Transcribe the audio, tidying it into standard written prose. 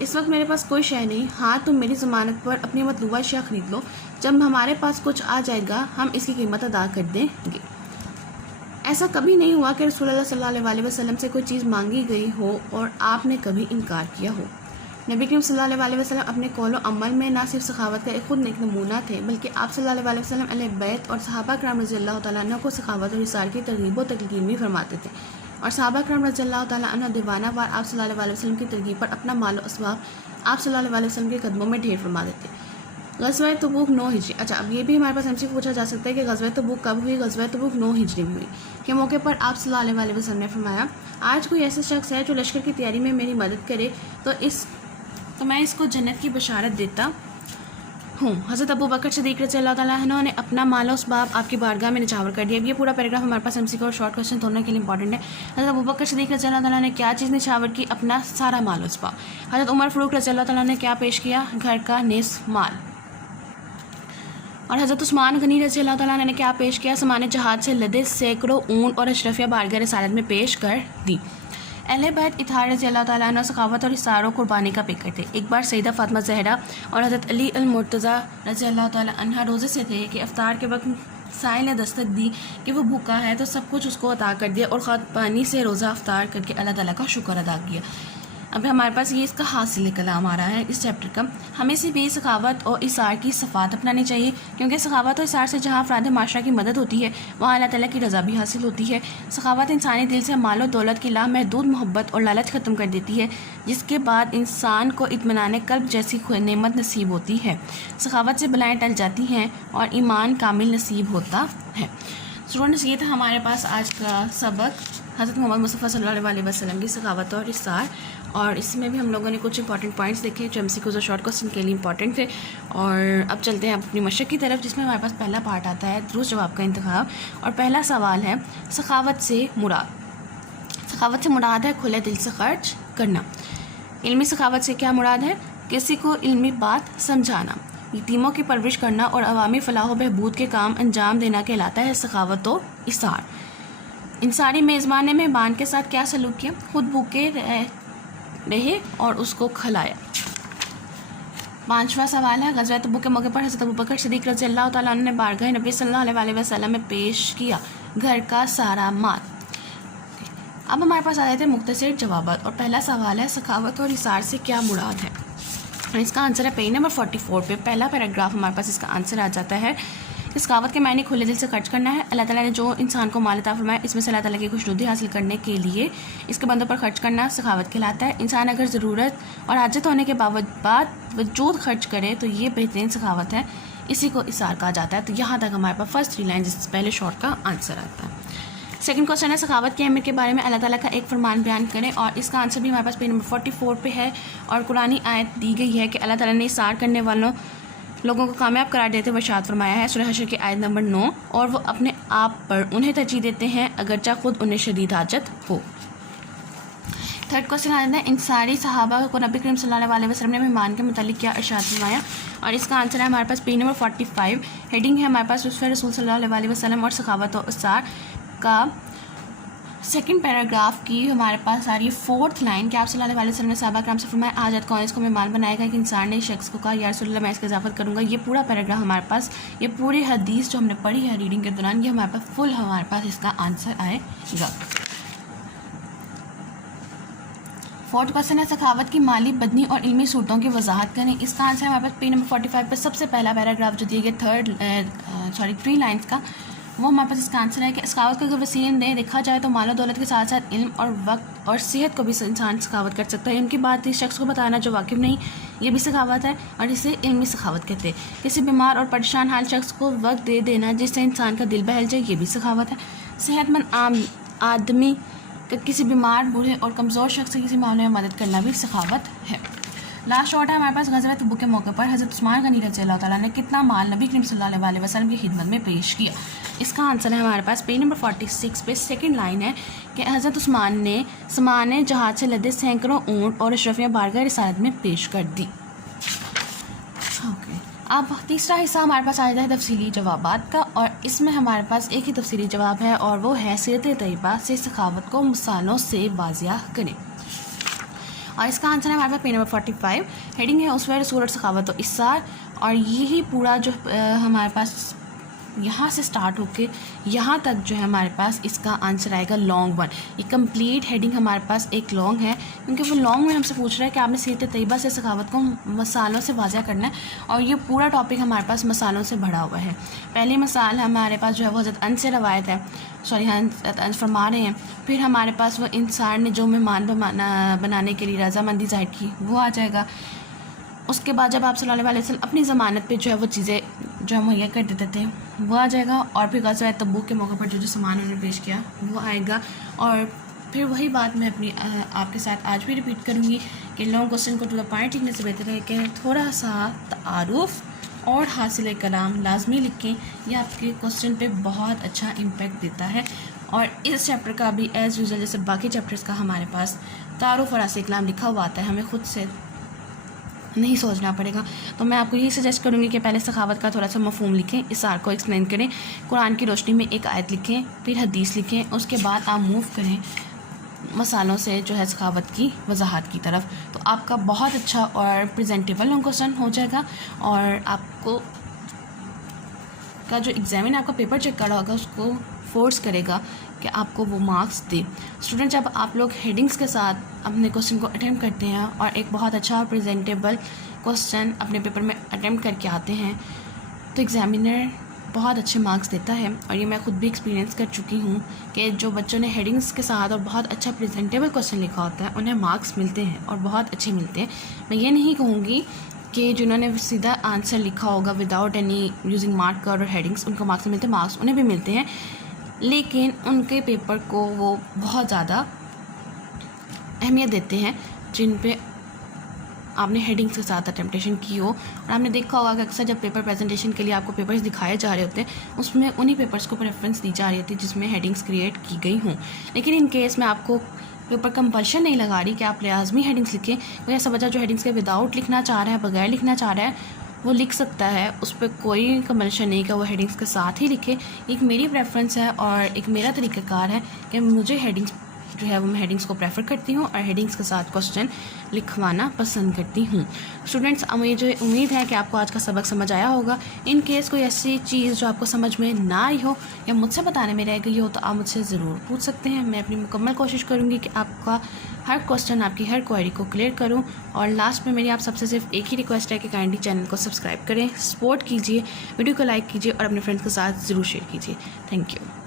اس وقت میرے پاس کوئی شے نہیں، ہاں تم میری ضمانت پر اپنی مطلوبہ اشیاء خرید لو، جب ہمارے پاس کچھ آ جائے گا ہم اس کی قیمت ادا کر دیں گے۔ ایسا کبھی نہیں ہوا کہ رسول اللہ صلی اللہ علیہ وسلم سے کوئی چیز مانگی گئی ہو اور آپ نے کبھی انکار کیا ہو۔ نبی کریم صلی اللہ علیہ وسلم اپنے قول و عمل میں نہ صرف سخاوت کا خود ایک نمونہ تھے، بلکہ آپ صلی اللہ علیہ وسلم اہل بیت اور صحابہ کرام رضی اللہ تعالیٰ عنہ کو سخاوت اور اثار کی ترغیب و تلقین بھی فرماتے تھے، اور صحابہ کرام رضی اللہ تعالیٰ عنہ دیوانہ وار آپ صلی اللہ علیہ وسلم کی ترغیب پر اپنا مال و اسباب آپ صلی اللہ علیہ وسلم کے قدموں میں ڈھیر فرما دیتے۔ غزوہ تبوک 9 ہجری۔ اچھا، اب یہ بھی ہمارے پاس ہم سے پوچھا جا سکتا ہے کہ غزوہ تبوک کب ہوئی؟ غزوہ تبوک 9 ہجری میں ہوئی، کے موقع پر آپ صلی اللہ علیہ وسلم نے فرمایا، آج کوئی ایسا شخص ہے جو لشکر کی تیاری میں میری مدد کرے تو میں اس کو جنت کی بشارت دیتا ہوں۔ حضرت ابو بکر صدیق رضی اللہ تعالیٰ عنہ نے اپنا مال و اسباب آپ کی بارگاہ میں نچھاور کر دیا۔ اب یہ پورا پیراگراف ہمارے پاس ایم سی کو اور شارٹ کوشچن دونوں کے لیے امپورٹنٹ ہے۔ حضرت ابو بکر صدیق رضی اللہ تعالیٰ نے کیا چیز نچھاور کی؟ اپنا سارا مال و اسباب۔ حضرت عمر فاروق رضی اللہ تعالیٰ نے کیا پیش کیا؟ گھر کا نصف مال۔ اور حضرت عثمان غنی رضی اللہ تعالیٰ نے کیا پیش کیا؟ سامان جہاد سے لدے سینکڑوں اونٹ اور اشرفیہ بارگاہ رسالت میں پیش کر دی۔ اہل بیت اطہار رضی اللہ تعالیٰ عنہ سخاوت اور اثار و قربانی کا پیکر تھے۔ ایک بار سیدہ فاطمہ زہرا اور حضرت علی المرتضیٰ رضی اللہ تعالیٰ عنہ روزے سے تھے کہ افطار کے وقت سائل نے دستک دی کہ وہ بھوکا ہے، تو سب کچھ اس کو عطا کر دیا اور قربانی سے روزہ افطار کر کے اللہ تعالیٰ کا شکر ادا کیا۔ اب ہمارے پاس یہ اس کا حاصل کلام آ رہا ہے اس چیپٹر کا۔ ہمیں سے بھی سخاوت اور اثار کی صفات اپنانی چاہیے، کیونکہ سخاوت اور اثار سے جہاں افراد معاشرہ کی مدد ہوتی ہے وہاں اللہ تعالیٰ کی رضا بھی حاصل ہوتی ہے۔ سخاوت انسانی دل سے مال و دولت کی لامحدود محبت اور لالچ ختم کر دیتی ہے، جس کے بعد انسان کو اطمینان قلب جیسی نعمت نصیب ہوتی ہے۔ سخاوت سے بلائیں ٹل جاتی ہیں اور ایمان کامل نصیب ہوتا ہے۔ اسٹوڈنٹس، یہ تھا ہمارے پاس آج کا سبق، حضرت محمد مصطفیٰ صلی اللہ علیہ وسلم کی سخاوت اور اثار، اور اس میں بھی ہم لوگوں نے کچھ امپورٹنٹ پوائنٹس دیکھے جو MCQs اور شارٹ کوسچن کے لیے امپورٹنٹ تھے۔ اور اب چلتے ہیں اپنی مشق کی طرف، جس میں ہمارے پاس پہلا پارٹ آتا ہے درست جواب کا انتخاب، اور پہلا سوال ہے سخاوت سے مراد ہے کھلے دل سے خرچ کرنا۔ علمی سخاوت سے کیا مراد ہے؟ کسی کو علمی بات سمجھانا، یتیموں کی پرورش کرنا اور عوامی فلاح و بہبود کے کام انجام دینا کہلاتا ہے سخاوت و اثار۔ انصاری میزبان نے مہمان کے ساتھ کیا سلوک کیا؟ خود بھوکے رہے اور اس کو کھلایا۔ پانچواں سوال ہے غزوہ تبوک کے موقع پر حضرت ابوبکر صدیق رضی اللہ تعالیٰ عنہ نے بارگاہ نبی صلی اللہ علیہ وسلم میں پیش کیا گھر کا سارا مال۔ اب ہمارے پاس آ جاتے ہیں مختصر جوابات، اور پہلا سوال ہے سخاوت اور اثار سے کیا مراد ہے؟ اور اس کا آنسر ہے پیج نمبر 44 پہ پہلا پیراگراف ہمارے پاس اس کا آنسر آ جاتا ہے۔ سخاوت کے معنی کھلے دل سے خرچ کرنا ہے۔ اللہ تعالیٰ نے جو انسان کو مال عطا فرمایا اس میں سے اللہ تعالیٰ کی خوشنودی حاصل کرنے کے لیے اس کے بندوں پر خرچ کرنا سخاوت کہلاتا ہے۔ انسان اگر ضرورت اور حاجت ہونے کے باوجود خرچ کرے تو یہ بہترین سخاوت ہے، اسی کو اثار کہا جاتا ہے۔ تو یہاں تک ہمارے پاس فرسٹ 3 لائن جس پہلے شارٹ کا آنسر آتا ہے۔ سیکنڈ کوشچن ہے سخاوت کی اہمیت کے بارے میں اللہ تعالیٰ کا ایک فرمان بیان کریں، اور اس کا آنسر بھی ہمارے پاس پیج نمبر 44 پہ ہے، اور قرآنی آیت دی گئی ہے کہ اللہ تعالیٰ نے اثار کرنے والوں لوگوں کو کامیاب قرار دیتے ہوئے ارشاد فرمایا ہے سورہ حشر کی آیت نمبر 9، اور وہ اپنے آپ پر انہیں ترجیح دیتے ہیں اگرچہ خود انہیں شدید حاجت ہو۔ تھرڈ کوشچن آتا ہے انصاری صحابہ کو نبی کریم صلی اللہ علیہ وسلم نے مہمان کے متعلق کیا ارشاد فرمایا، اور اس کا آنسر ہے ہمارے پاس پیج نمبر 45۔ ہیڈنگ ہے ہمارے پاس وصف رسول صلی اللہ علیہ وسلم اور سخاوت و اثار کا سیکنڈ پیراگراف کی ہمارے پاس آ رہی ہے 4تھ لائن کہ آپ صلی اللہ علیہ وسلم نے صحابہ کرام سے فرمایا آج کون اس کو مہمان بنائے گا؟ کہ انسان نے اس شخص کو کہا یا رسول اللہ میں اس کا اضافت کروں گا۔ یہ پورا پیراگراف ہمارے پاس، یہ پوری حدیث جو ہم نے پڑھی ہے ریڈنگ کے دوران، یہ ہمارے پاس فل ہمارے پاس اس کا آنسر آئے گا۔ فورتھ کوشچن ہے سخاوت کی مالی، بدنی اور علمی صورتوں کی وضاحت کریں۔ اس کا آنسر ہمارے پاس پیج نمبر 45 پہ سب سے پہلا پیراگراف جو دیے گئے 3 لائنس کا، وہ ہمارے پاس اس کا آنسر ہے کہ سخاوت کو اگر وسیع نے دیکھا جائے تو مال و دولت کے ساتھ ساتھ علم اور وقت اور صحت کو بھی انسان سخاوت کر سکتا ہے۔ ان کی بات اس شخص کو بتانا جو واقف نہیں، یہ بھی سخاوت ہے، اور اسے علمی سخاوت کہتے ہیں۔ کسی بیمار اور پریشان حال شخص کو وقت دے دینا جس سے انسان کا دل بہل جائے، یہ بھی سخاوت ہے۔ صحت مند عام آدمی کسی بیمار، بوڑھے اور کمزور شخص سے کسی معاملے میں مدد کرنا بھی سخاوت ہے۔ لاسٹ شارٹ ہے ہمارے پاس غزوہ تبوک کے موقع پر حضرت عثمان غنی رضی اللہ تعالیٰ نے کتنا مال نبی کریم صلی اللہ علیہ وسلم کی خدمت میں پیش کیا؟ اس کا آنسر ہے ہمارے پاس پیج نمبر 46 پہ سیکنڈ لائن ہے کہ حضرت عثمان نے سامان جہاد سے لدے سینکڑوں اونٹ اور اشرفیہ بارگاہ رسالت میں پیش کر دی۔ اب تیسرا حصہ ہمارے پاس آ جاتا ہے تفصیلی جوابات کا، اور اس میں ہمارے پاس ایک ہی تفصیلی جواب ہے، اور وہ ہے سیرت طیبہ سے سخاوت کو مثالوں سے واضح کریں۔ اور اس کا آنسر ہے ہمارے پاس پیج نمبر 45. ہیڈنگ ہے عصور رسول اور سخاوت و اثار. اور یہی پورا جو ہمارے پاس یہاں سے سٹارٹ ہو کے یہاں تک جو ہے ہمارے پاس اس کا آنسر آئے گا لانگ ون. یہ کمپلیٹ ہیڈنگ ہمارے پاس ایک لانگ ہے، کیونکہ وہ لانگ میں ہم سے پوچھ رہا ہے کہ آپ نے سیرت طیبہ سے سخاوت کو مثالوں سے واضح کرنا ہے، اور یہ پورا ٹاپک ہمارے پاس مثالوں سے بھرا ہوا ہے. پہلی مثال ہمارے پاس جو ہے وہ حضرت انس سے روایت ہے، حضرت انس فرما رہے ہیں. پھر ہمارے پاس وہ انسان نے جو مہمان بنانے کے لیے رضامندی ظاہر کی وہ آ جائے گا. اس کے بعد جب آپ صلی اللہ علیہ وسلم اپنی ضمانت پہ جو ہے وہ چیزیں جو ہے مہیا کر دیتے تھے وہ آ جائے گا. اور پھر غزوہ تبوک کے موقع پر جو سامان انہوں نے پیش کیا وہ آئے گا. اور پھر وہی بات میں اپنی آپ کے ساتھ آج بھی ریپیٹ کروں گی کہ لانگ کوسچن کو ٹو دا پوائنٹ لکھنے سے بہتر ہے کہ تھوڑا سا تعارف اور حاصل کلام لازمی لکھیں. یہ آپ کے کوسچن پہ بہت اچھا امپیکٹ دیتا ہے. اور اس چیپٹر کا بھی ایز یوزل جیسے باقی چیپٹرز کا ہمارے پاس تعارف اور حاصل کلام لکھا ہوا آتا ہے، ہمیں خود سے نہیں سوچنا پڑے گا. تو میں آپ کو یہی سجیسٹ کروں گی کہ پہلے سخاوت کا تھوڑا سا مفہوم لکھیں، اثار کو ایکسپلین کریں، قرآن کی روشنی میں ایک آیت لکھیں، پھر حدیث لکھیں. اس کے بعد آپ موو کریں مثالوں سے جو ہے سخاوت کی وضاحت کی طرف. تو آپ کا بہت اچھا اور پریزنٹیبل لانگ کوسچن ہو جائے گا. اور آپ کو کا جو ایگزامن آپ کا پیپر چیک کر رہا ہوگا اس کو فورس کرے گا کہ آپ کو وہ مارکس دے. اسٹوڈنٹ جب آپ لوگ ہیڈنگس کے ساتھ اپنے کوسچن کو اٹیمپٹ کرتے ہیں اور ایک بہت اچھا اور پریزنٹیبل کوسچن اپنے پیپر میں اٹیمپٹ کر کے آتے ہیں تو ایگزامینر بہت اچھے مارکس دیتا ہے. اور یہ میں خود بھی ایکسپیرینس کر چکی ہوں کہ جو بچوں نے ہیڈنگس کے ساتھ اور بہت اچھا پریزنٹیبل کوسچن لکھا ہوتا ہے انہیں مارکس ملتے ہیں اور بہت اچھے ملتے ہیں. میں یہ نہیں کہوں گی کہ جنہوں نے سیدھا آنسر لکھا ہوگا وداؤٹ اینی یوزنگ مارکر اور ہیڈنگس ان کو مارکس ملتے ہیں، مارکس انہیں بھی ملتے ہیں، لیکن ان کے پیپر کو وہ بہت زیادہ اہمیت دیتے ہیں جن پہ آپ نے ہیڈنگس کے ساتھ اٹیمپٹیشن کی ہو. اور آپ نے دیکھا ہوگا کہ اکثر جب پیپر پریزنٹیشن کے لیے آپ کو پیپرز دکھائے جا رہے ہوتے ہیں اس میں انہی پیپرز کو پریفرنس دی جا رہی ہوتی ہے جس میں ہیڈنگس کریٹ کی گئی ہوں. لیکن ان کیس میں آپ کو پیپر کمپلشن نہیں لگا رہی کہ آپ لازمی ہیڈنگس لکھیں. کوئی ایسا بچہ جو ہیڈنگس کے وداؤٹ لکھنا چاہ رہا ہے، بغیر لکھنا چاہ رہا ہے، وہ لکھ سکتا ہے، اس پہ کوئی کمپلشن نہیں کہ وہ ہیڈنگس کے ساتھ ہی لکھے. ایک میری پریفرنس ہے اور ایک میرا طریقہ کار ہے کہ مجھے ہیڈنگس جو ہے وہ میں ہیڈنگس کو پریفر کرتی ہوں اور ہیڈنگس کے ساتھ کوسچن لکھوانا پسند کرتی ہوں. اسٹوڈنٹس مجھے امید ہے کہ آپ کو آج کا سبق سمجھ آیا ہوگا. ان کیس کوئی ایسی چیز جو آپ کو سمجھ میں نہ آئی ہو یا مجھ سے بتانے میں رہ گئی ہو تو آپ مجھ سے ضرور پوچھ سکتے ہیں. میں اپنی مکمل کوشش کروں گی کہ آپ کا ہر کوسچن، آپ کی ہر کوئری کو کلیئر کروں. اور لاسٹ میں میری آپ سب سے صرف ایک ہی ریکویسٹ ہے کہ کائنڈلی چینل کو سبسکرائب کریں، سپورٹ کیجیے، ویڈیو کو لائک کیجیے اور اپنے فرینڈس کے ساتھ ضرور شیئر کیجیے. Thank you.